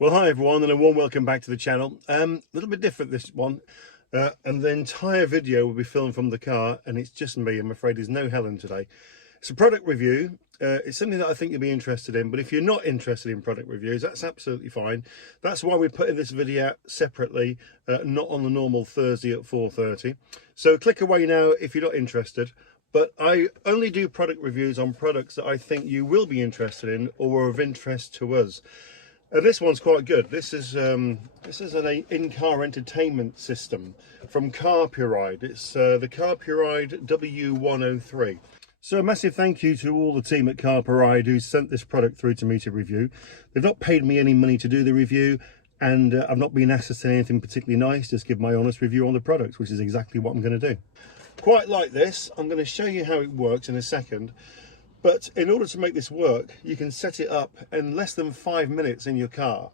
Well, hi everyone, and a warm welcome back to the channel. A little bit different this one, and the entire video will be filmed from the car, and it's just me. I'm afraid there's no Helen today. It's a product review. It's something that I think you'll be interested in, but if you're not interested in product reviews, that's absolutely fine. That's why we're putting this video out separately, not on the normal Thursday at 4:30. So click away now if you're not interested. But I only do product reviews on products that I think you will be interested in or are of interest to us. This one's quite good. This is an in-car entertainment system from Carpuride. It's the Carpuride W103. So a massive thank you to all the team at Carpuride who sent this product through to me to review. They've not paid me any money to do the review, and I've not been asked to say anything particularly nice, just give my honest review on the product, which is exactly what I'm going to do. Quite like this. I'm going to show you how it works in a second. But in order to make this work, you can set it up in less than 5 minutes in your car.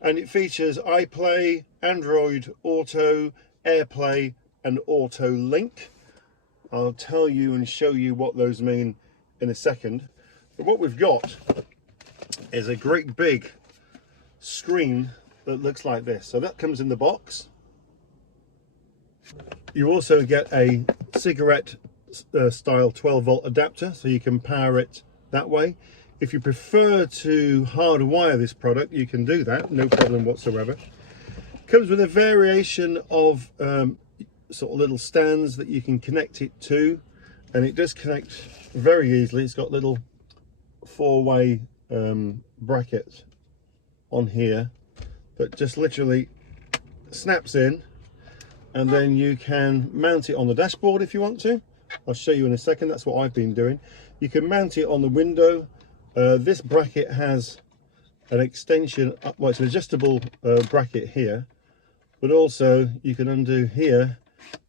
And it features iPlay, Android Auto, AirPlay and Auto Link. I'll tell you and show you what those mean in a second. But what we've got is a great big screen that looks like this. So that comes in the box. You also get a cigarette style 12-volt adapter, so you can power it that way. If you prefer to hardwire this product, you can do that, no problem whatsoever. Comes with a variation of sort of little stands that you can connect it to, and it does connect very easily. It's got little four-way brackets on here that just literally snaps in, and then you can mount it on the dashboard if you want to. I'll show you in a second. That's what I've been doing. You can mount it on the window. This bracket has an extension, well, it's an adjustable bracket here, but also you can undo here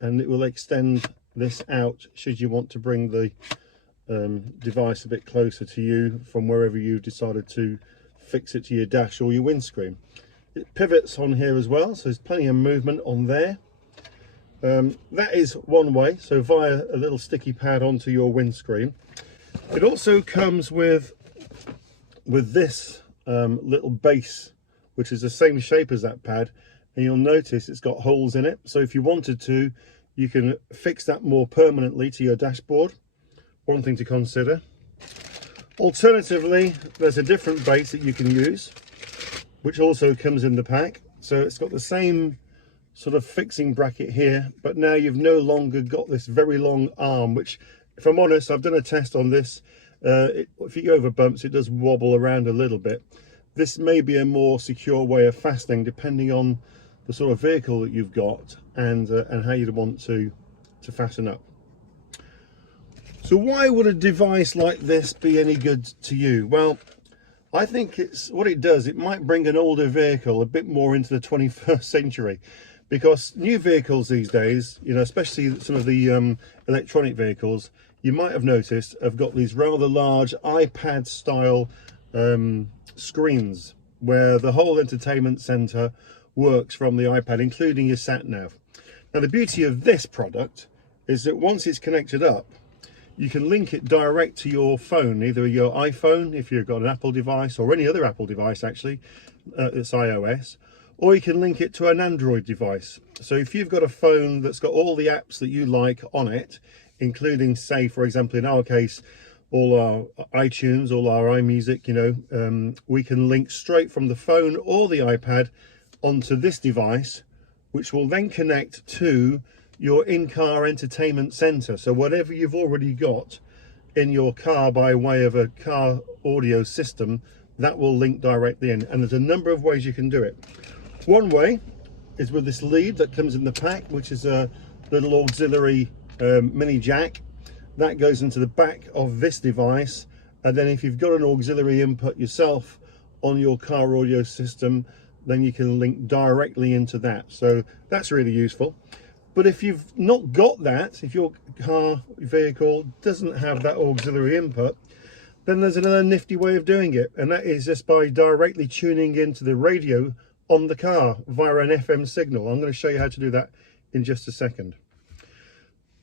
and it will extend this out should you want to bring the device a bit closer to you from wherever you decided to fix it to your dash or your windscreen. It pivots on here as well, so there's plenty of movement on there. That is one way, so via a little sticky pad onto your windscreen. It also comes with this little base, which is the same shape as that pad, and you'll notice it's got holes in it. So if you wanted to, you can fix that more permanently to your dashboard. One thing to consider. Alternatively, there's a different base that you can use, which also comes in the pack. So it's got the same sort of fixing bracket here, but now you've no longer got this very long arm, which, if I'm honest, I've done a test on this. If you go over bumps, it does wobble around a little bit. This may be a more secure way of fastening, depending on the sort of vehicle that you've got and how you'd want to fasten up. So why would a device like this be any good to you? Well, I think it's what it does. It might bring an older vehicle a bit more into the 21st century. Because new vehicles these days, you know, especially some of the electronic vehicles, you might have noticed, have got these rather large iPad style screens where the whole entertainment center works from the iPad, including your sat nav. Now, the beauty of this product is that once it's connected up, you can link it direct to your phone, either your iPhone if you've got an Apple device, or any other Apple device actually, it's iOS. Or you can link it to an Android device. So if you've got a phone that's got all the apps that you like on it, including, say, for example, in our case, all our iTunes, all our iMusic, you know, we can link straight from the phone or the iPad onto this device, which will then connect to your in-car entertainment center. So whatever you've already got in your car by way of a car audio system, that will link directly in. And there's a number of ways you can do it. One way is with this lead that comes in the pack, which is a little auxiliary mini jack that goes into the back of this device, and then if you've got an auxiliary input yourself on your car audio system, then you can link directly into that. So that's really useful. But if you've not got that, if your vehicle doesn't have that auxiliary input, then there's another nifty way of doing it, and that is just by directly tuning into the radio on the car via an FM signal. I'm going to show you how to do that in just a second.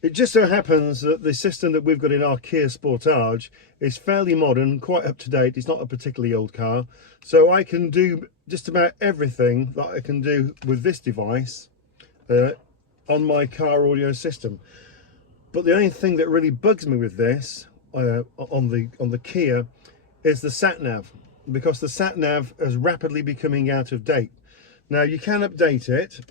It just so happens that the system that we've got in our Kia Sportage is fairly modern, quite up to date. It's not a particularly old car. So I can do just about everything that I can do with this device on my car audio system. But the only thing that really bugs me with this on the Kia is the sat nav, because the sat nav is rapidly becoming out of date. Now you can update it.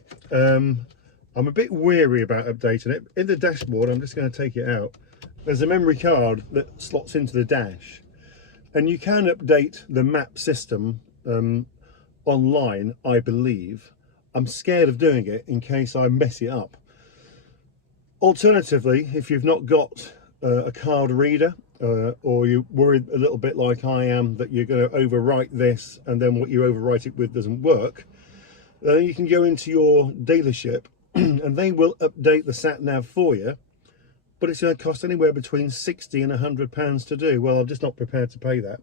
I'm a bit weary about updating it. In the dashboard, I'm just going to take it out. There's a memory card that slots into the dash, and you can update the map system online, I believe. I'm scared of doing it in case I mess it up. Alternatively, if you've not got a card reader, or you're worried a little bit like I am that you're going to overwrite this and then what you overwrite it with doesn't work, you can go into your dealership and they will update the sat nav for you, but it's going to cost anywhere between 60 and £100 to do. Well, I'm just not prepared to pay that,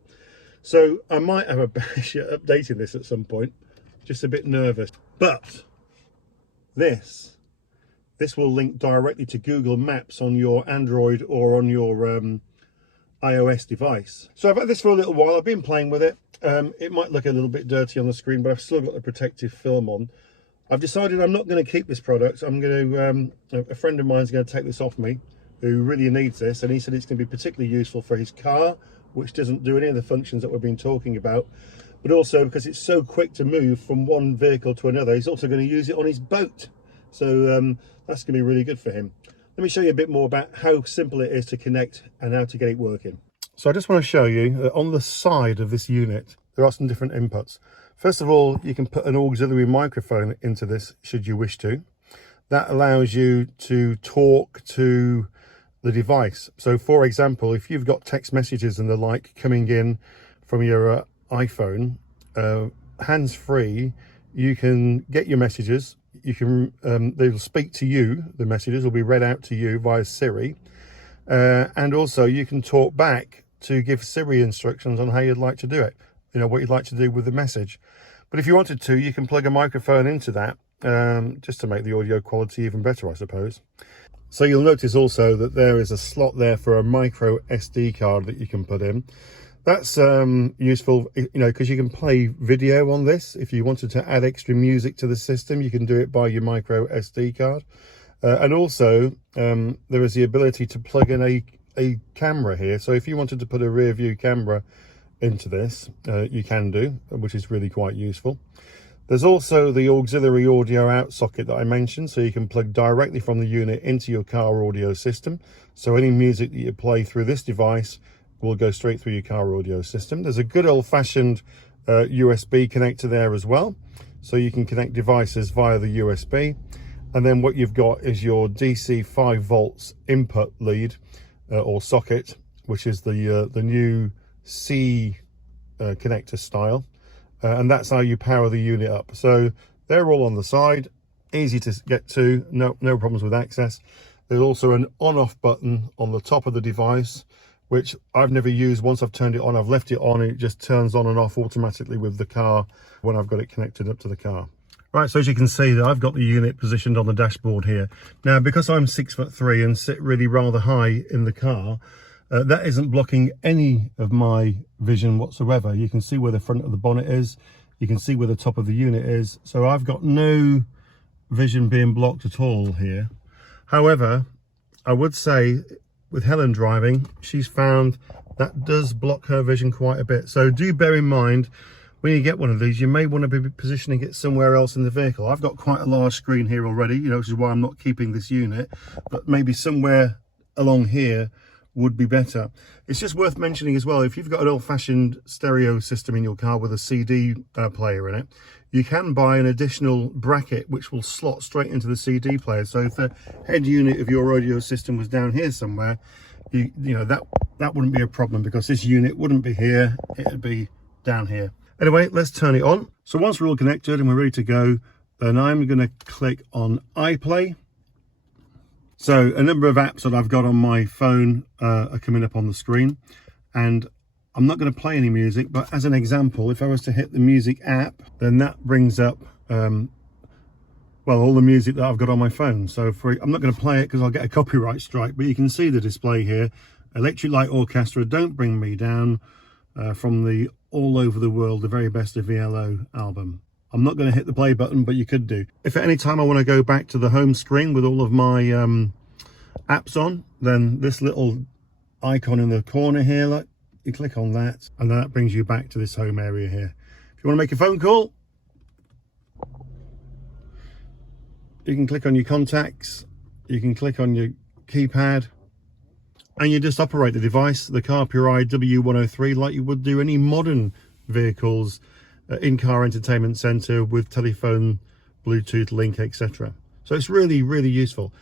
so I might have a bash at updating this at some point. Just a bit nervous. But this will link directly to Google Maps on your Android or on your iOS device. So I've had this for a little while. I've been playing with it. It might look a little bit dirty on the screen, but I've still got the protective film on. I've decided I'm not going to keep this product. I'm going to, a friend of mine is going to take this off me, who really needs this, and he said it's going to be particularly useful for his car, which doesn't do any of the functions that we've been talking about, but also because it's so quick to move from one vehicle to another. He's also going to use it on his boat, so that's going to be really good for him. Let me show you a bit more about how simple it is to connect and how to get it working. So I just want to show you that on the side of this unit there are some different inputs. First of all, you can put an auxiliary microphone into this should you wish to. That allows you to talk to the device. So for example, if you've got text messages and the like coming in from your iPhone, hands-free, you can get your messages. You can they will speak to you. The messages will be read out to you via Siri, and also you can talk back to give Siri instructions on how you'd like to do it, you know, what you'd like to do with the message. But if you wanted to, you can plug a microphone into that, just to make the audio quality even better, I suppose. So you'll notice also that there is a slot there for a micro SD card that you can put in. That's useful, you know, because you can play video on this. If you wanted to add extra music to the system, you can do it by your micro SD card. And also there is the ability to plug in a camera here. So if you wanted to put a rear view camera into this, you can do, which is really quite useful. There's also the auxiliary audio out socket that I mentioned, so you can plug directly from the unit into your car audio system. So any music that you play through this device will go straight through your car audio system. There's a good old-fashioned USB connector there as well, so you can connect devices via the USB. And then what you've got is your DC 5 volts input lead or socket, which is the new C connector style, and that's how you power the unit up. So they're all on the side, easy to get to, no problems with access. There's also an on-off button on the top of the device, which I've never used. Once I've turned it on, I've left it on, and it just turns on and off automatically with the car when I've got it connected up to the car. Right, so as you can see, that I've got the unit positioned on the dashboard here. Now, because I'm 6'3" and sit really rather high in the car, that isn't blocking any of my vision whatsoever. You can see where the front of the bonnet is. You can see where the top of the unit is. So I've got no vision being blocked at all here. However, I would say with Helen driving, she's found that does block her vision quite a bit. So do bear in mind, when you get one of these, you may want to be positioning it somewhere else in the vehicle. I've got quite a large screen here already, you know, which is why I'm not keeping this unit, but maybe somewhere along here would be better. It's just worth mentioning as well, if you've got an old-fashioned stereo system in your car with a CD player in it, you can buy an additional bracket which will slot straight into the CD player. So if the head unit of your audio system was down here somewhere, you know that wouldn't be a problem, because this unit wouldn't be here, it would be down here. Anyway, let's turn it on. So once we're all connected and we're ready to go, then I'm going to click on iPlay. So a number of apps that I've got on my phone are coming up on the screen, and I'm not going to play any music, but as an example, if I was to hit the music app, then that brings up well, all the music that I've got on my phone. So I'm not going to play it because I'll get a copyright strike, but you can see the display here. Electric Light Orchestra, Don't Bring Me Down, from the All Over the World, the Very Best of VLO album. I'm not going to hit the play button, but you could do. If at any time I want to go back to the home screen with all of my apps on, then this little icon in the corner here, like, you click on that, and then that brings you back to this home area here. If you want to make a phone call, you can click on your contacts, you can click on your keypad, and you just operate the device, the Carpuride W103, like you would do any modern vehicles, in-car entertainment center with telephone, Bluetooth link, etc. So it's really, really useful.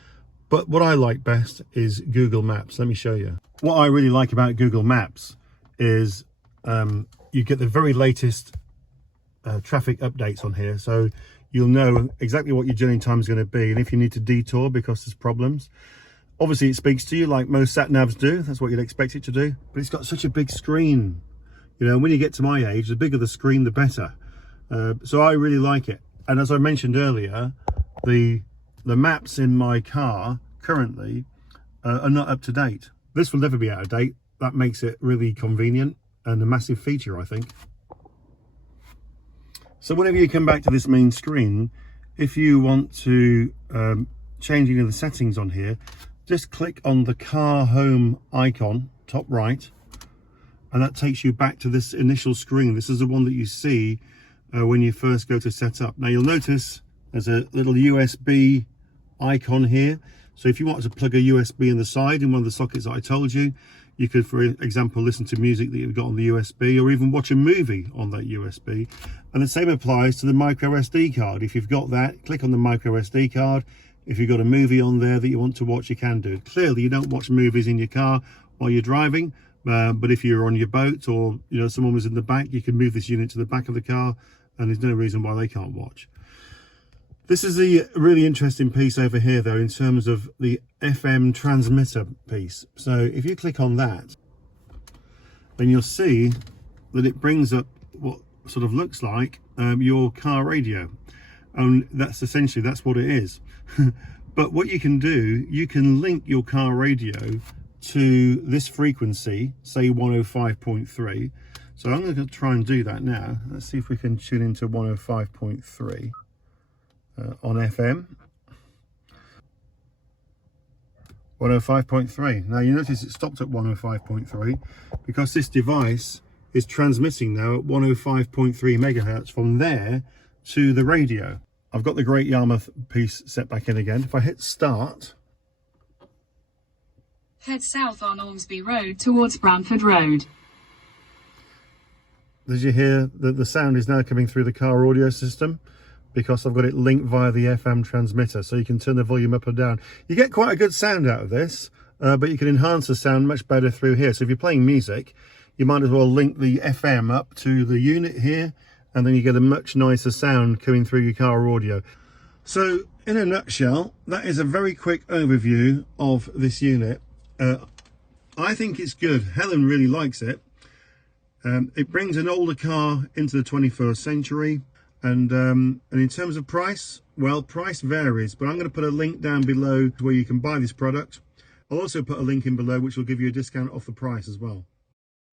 But what I like best is Google Maps. Let me show you. What I really like about Google Maps is you get the very latest traffic updates on here. So you'll know exactly what your journey time is going to be, and if you need to detour because there's problems. Obviously it speaks to you like most sat navs do. That's what you'd expect it to do. But it's got such a big screen. You know, when you get to my age, the bigger the screen, the better. So I really like it. And as I mentioned earlier, the maps in my car currently are not up to date. This will never be out of date. That makes it really convenient and a massive feature, I think. So whenever you come back to this main screen, if you want to change any of the settings on here, just click on the car home icon, top right, and that takes you back to this initial screen. This is the one that you see when you first go to set up. Now you'll notice there's a little USB icon here. So if you want to plug a USB in the side in one of the sockets that I told you, you could, for example, listen to music that you've got on the USB, or even watch a movie on that USB. And the same applies to the micro SD card. If you've got that, click on the micro SD card. If you've got a movie on there that you want to watch, you can do. Clearly, you don't watch movies in your car while you're driving, but if you're on your boat, or someone was in the back, you can move this unit to the back of the car, and there's no reason why they can't watch. This is a really interesting piece over here, though, in terms of the FM transmitter piece. So if you click on that, then you'll see that it brings up what sort of looks like your car radio. And that's what it is. But what you can do, you can link your car radio to this frequency, say 105.3. So I'm going to try and do that now. Let's see if we can tune into 105.3 on FM. 105.3. Now you notice it stopped at 105.3 because this device is transmitting now at 105.3 megahertz from there to the radio. I've got the Great Yarmouth piece set back in again. If I hit start, head south on Ormsby Road towards Bramford Road. Did you hear that the sound is now coming through the car audio system? Because I've got it linked via the FM transmitter, so you can turn the volume up or down. You get quite a good sound out of this, but you can enhance the sound much better through here. So if you're playing music, you might as well link the FM up to the unit here, and then you get a much nicer sound coming through your car audio. So in a nutshell, that is a very quick overview of this unit. I think it's good. Helen really likes it. It brings an older car into the 21st century. And in terms of price, well, price varies, but I'm going to put a link down below where you can buy this product. I'll also put a link in below which will give you a discount off the price as well.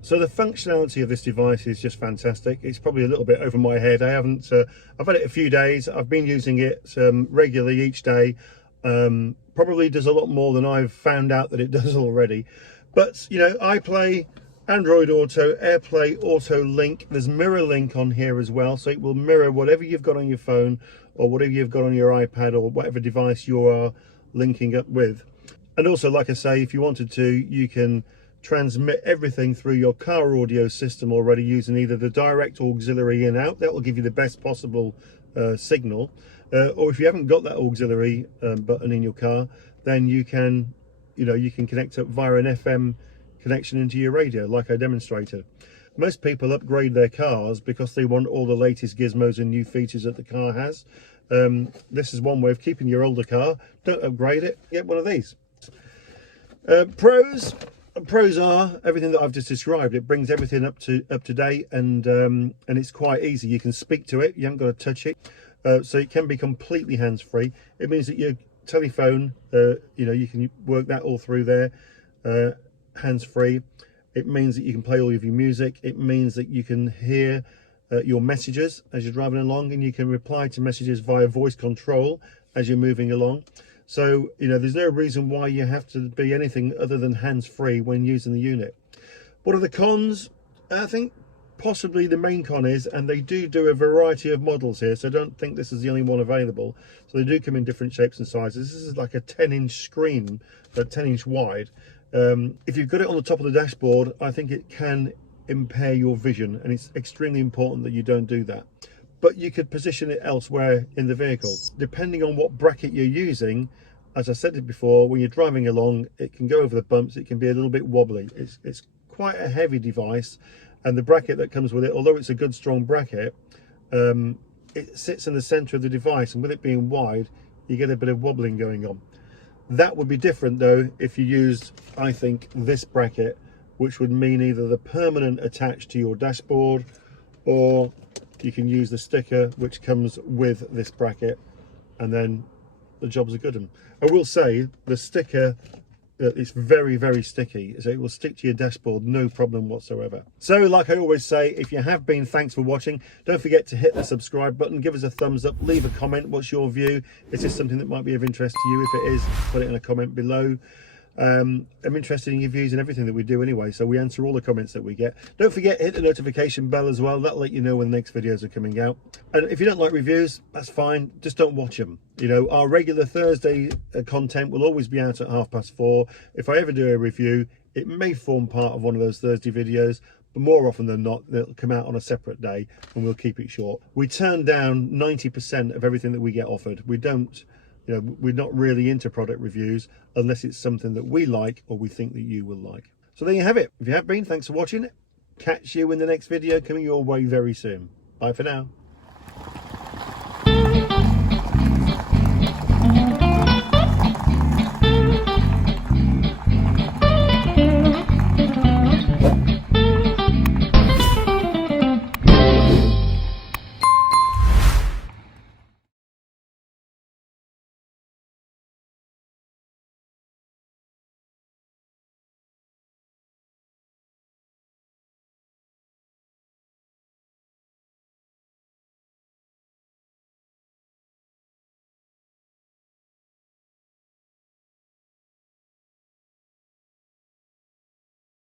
So the functionality of this device is just fantastic. It's probably a little bit over my head. I've had it a few days. I've been using it regularly each day. Probably does a lot more than I've found out that it does already. But iPlay, Android Auto, AirPlay, Auto Link. There's Mirror Link on here as well, so it will mirror whatever you've got on your phone or whatever you've got on your iPad or whatever device you are linking up with. And also, like I say, if you wanted to, you can transmit everything through your car audio system already using either the direct auxiliary in out. That will give you the best possible signal, or if you haven't got that auxiliary button in your car, then you can connect up via an FM connection into your radio, like I demonstrated. Most people upgrade their cars because they want all the latest gizmos and new features that the car has. This is one way of keeping your older car. Don't upgrade it, get one of these. Pros are everything that I've just described. It brings everything up to date, and it's quite easy. You can speak to it, you haven't got to touch it. so it can be completely hands-free. It means that your telephone, you know, you can work that all through there, hands-free. It means that you can play all of your music. It means that you can hear your messages as you're driving along, and you can reply to messages via voice control as you're moving along. So, you know, there's no reason why you have to be anything other than hands-free when using the unit. What are the cons? I think possibly the main con is, and they do a variety of models here, so don't think this is the only one available. So they do come in different shapes and sizes. This is like a 10-inch screen, 10-inch wide. If you've got it on the top of the dashboard, I think it can impair your vision, and it's extremely important that you don't do that. But you could position it elsewhere in the vehicle. Depending on what bracket you're using, as I said it before, when you're driving along, it can go over the bumps, it can be a little bit wobbly. It's quite a heavy device, and the bracket that comes with it, although it's a good strong bracket, it sits in the center of the device, and with it being wide, you get a bit of wobbling going on. That would be different though if you used, I think, this bracket, which would mean either the permanent attached to your dashboard, or you can use the sticker which comes with this bracket, and then the job's a good one. I will say the sticker, it's very, very sticky, so it will stick to your dashboard, no problem whatsoever. So like I always say, if you have been, thanks for watching. Don't forget to hit the subscribe button, give us a thumbs up, leave a comment. What's your view? Is this something that might be of interest to you? If it is, put it in a comment below. I'm interested in your views and everything that we do anyway, so we answer all the comments that we get. Don't forget, hit the notification bell as well. That'll let you know when the next videos are coming out. And if you don't like reviews, that's fine, just don't watch them. You know, our regular Thursday content will always be out at 4:30. If I ever do a review, it may form part of one of those Thursday videos, but more often than not, they'll come out on a separate day, and we'll keep it short. We turn down 90% of everything that we get offered. We don't, you know, we're not really into product reviews unless it's something that we like or we think that you will like. So there you have it. If you have been, thanks for watching. Catch you in the next video coming your way very soon. Bye for now.